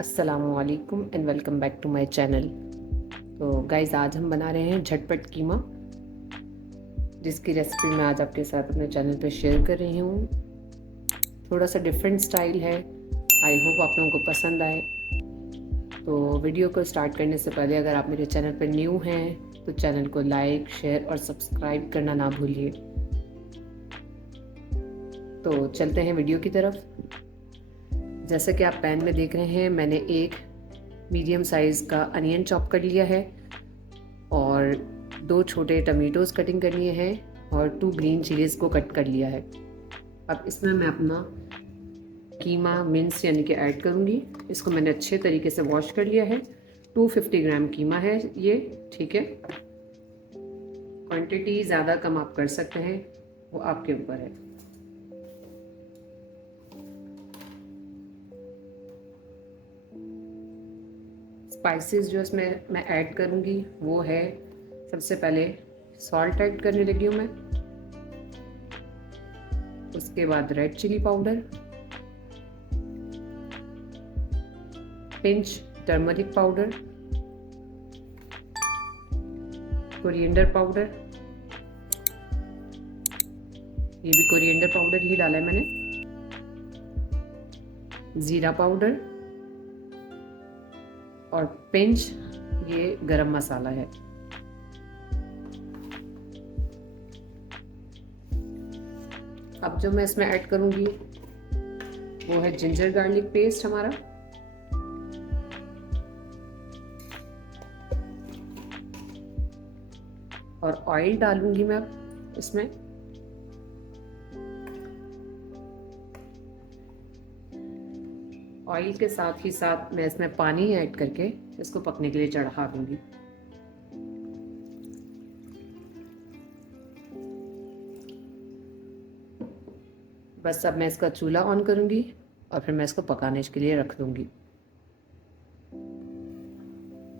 अस्सलामुअलैकुम and welcome back to my channel. तो guys, आज हम बना रहे हैं झटपट कीमा, जिसकी रेसिपी मैं आज आपके साथ अपने चैनल पे शेयर कर रही हूँ। थोड़ा सा डिफरेंट स्टाइल है, आई होप आप लोगों को पसंद आए। तो वीडियो को स्टार्ट करने से पहले अगर आप मेरे चैनल पर न्यू हैं तो चैनल को लाइक, शेयर और सब्सक्राइब करना ना भूलिए। तो चलते हैं वीडियो की तरफ। जैसा कि आप पैन में देख रहे हैं, मैंने एक मीडियम साइज़ का अनियन चॉप कर लिया है और 2 छोटे टमेटोज़ कटिंग कर लिए हैं और 2 ग्रीन चिलीज़ को कट कर लिया है। अब इसमें मैं अपना कीमा मिन्स यानी कि ऐड करूँगी। इसको मैंने अच्छे तरीके से वॉश कर लिया है। 250 ग्राम कीमा है ये, ठीक है। क्वांटिटी ज़्यादा कम आप कर सकते हैं, वो आपके ऊपर है। स्पाइसेस जो इसमें मैं ऐड करूँगी वो है, सबसे पहले सॉल्ट ऐड करने लगी हूँ मैं, उसके बाद red chilli powder, pinch turmeric powder, coriander powder, ये भी कोरिएंडर पाउडर ही डाला है मैंने, ज़ीरा पाउडर और पिंच ये गरम मसाला है। अब जो मैं इसमें ऐड करूँगी वो है जिंजर गार्लिक पेस्ट हमारा, और ऑयल डालूंगी मैं अब इसमें। ऑयल के साथ ही साथ मैं इसमें पानी ऐड करके इसको पकने के लिए चढ़ा दूंगी। बस अब मैं इसका चूल्हा ऑन करूंगी और फिर मैं इसको पकाने के लिए रख दूंगी।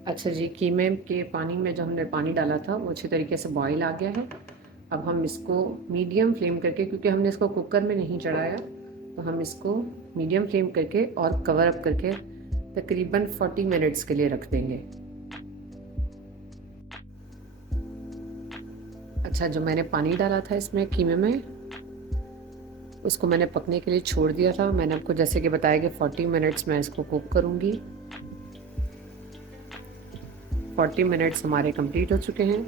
अच्छा जी, कीमे के पानी में जो हमने पानी डाला था वो अच्छे तरीके से बॉईल आ गया है। अब हम इसको मीडियम फ्लेम करके, क्योंकि हमने इसको कुकर में नहीं चढ़ाया, तो हम इसको मीडियम फ्लेम करके और कवर अप करके तकरीबन 40 मिनट्स के लिए रख देंगे। अच्छा, जो मैंने पानी डाला था इसमें कीमे में, उसको मैंने पकने के लिए छोड़ दिया था। मैंने आपको जैसे कि बताया कि 40 मिनट्स मैं इसको कुक करूँगी। 40 मिनट्स हमारे कंप्लीट हो चुके हैं।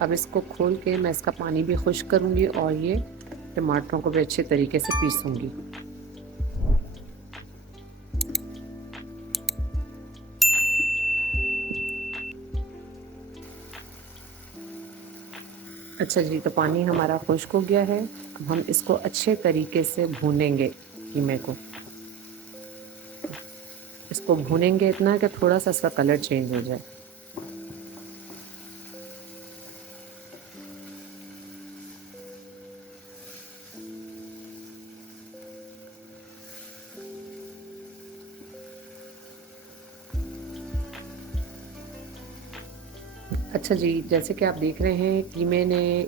अब इसको खोल के मैं इसका पानी भी खुश्क करूँगी और ये टमाटरों को भी अच्छे तरीके से पीसूँगी। अच्छा जी, तो पानी हमारा खुश्क हो गया है। अब हम इसको अच्छे तरीके से भूनेंगे कीमे को। इसको भूनेंगे इतना कि थोड़ा सा इसका कलर चेंज हो जाए। अच्छा जी, जैसे कि आप देख रहे हैं कीमे ने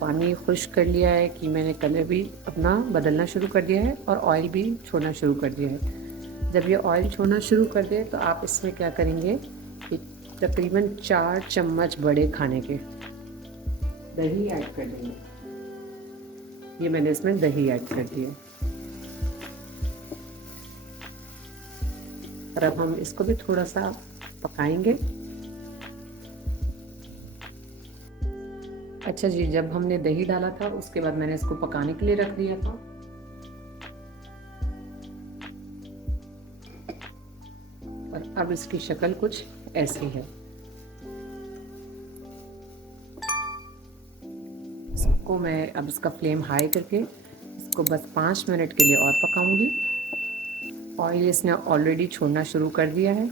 पानी खुश्क कर लिया है, कीमे ने कलर भी अपना बदलना शुरू कर दिया है और ऑयल भी छोड़ना शुरू कर दिया है। जब ये ऑयल छोड़ना शुरू कर दे तो आप इसमें क्या करेंगे कि तकरीबन 4 चम्मच बड़े खाने के दही ऐड कर देंगे। ये मैंने इसमें दही ऐड कर दिया और अब हम इसको भी थोड़ा सा पकाएंगे। अच्छा जी, जब हमने दही डाला था उसके बाद मैंने इसको पकाने के लिए रख दिया था। और अब इसकी शक्ल कुछ ऐसी है। इसको मैं अब इसका फ्लेम हाई करके इसको बस 5 मिनट के लिए और पकाऊंगी। ऑयल इसने ऑलरेडी छोड़ना शुरू कर दिया है।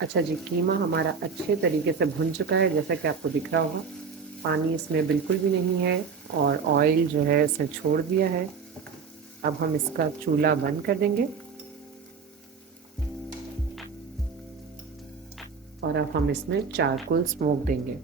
अच्छा जी, कीमा हमारा अच्छे तरीके से भुन चुका है, जैसा कि आपको दिख रहा होगा। पानी इसमें बिल्कुल भी नहीं है और ऑयल जो है इसने छोड़ दिया है। अब हम इसका चूल्हा बंद कर देंगे और अब हम इसमें चारकोल स्मोक देंगे।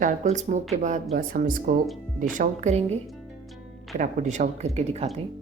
चारकोल स्मोक के बाद बस हम इसको डिश आउट करेंगे, फिर आपको डिश आउट करके दिखाते हैं।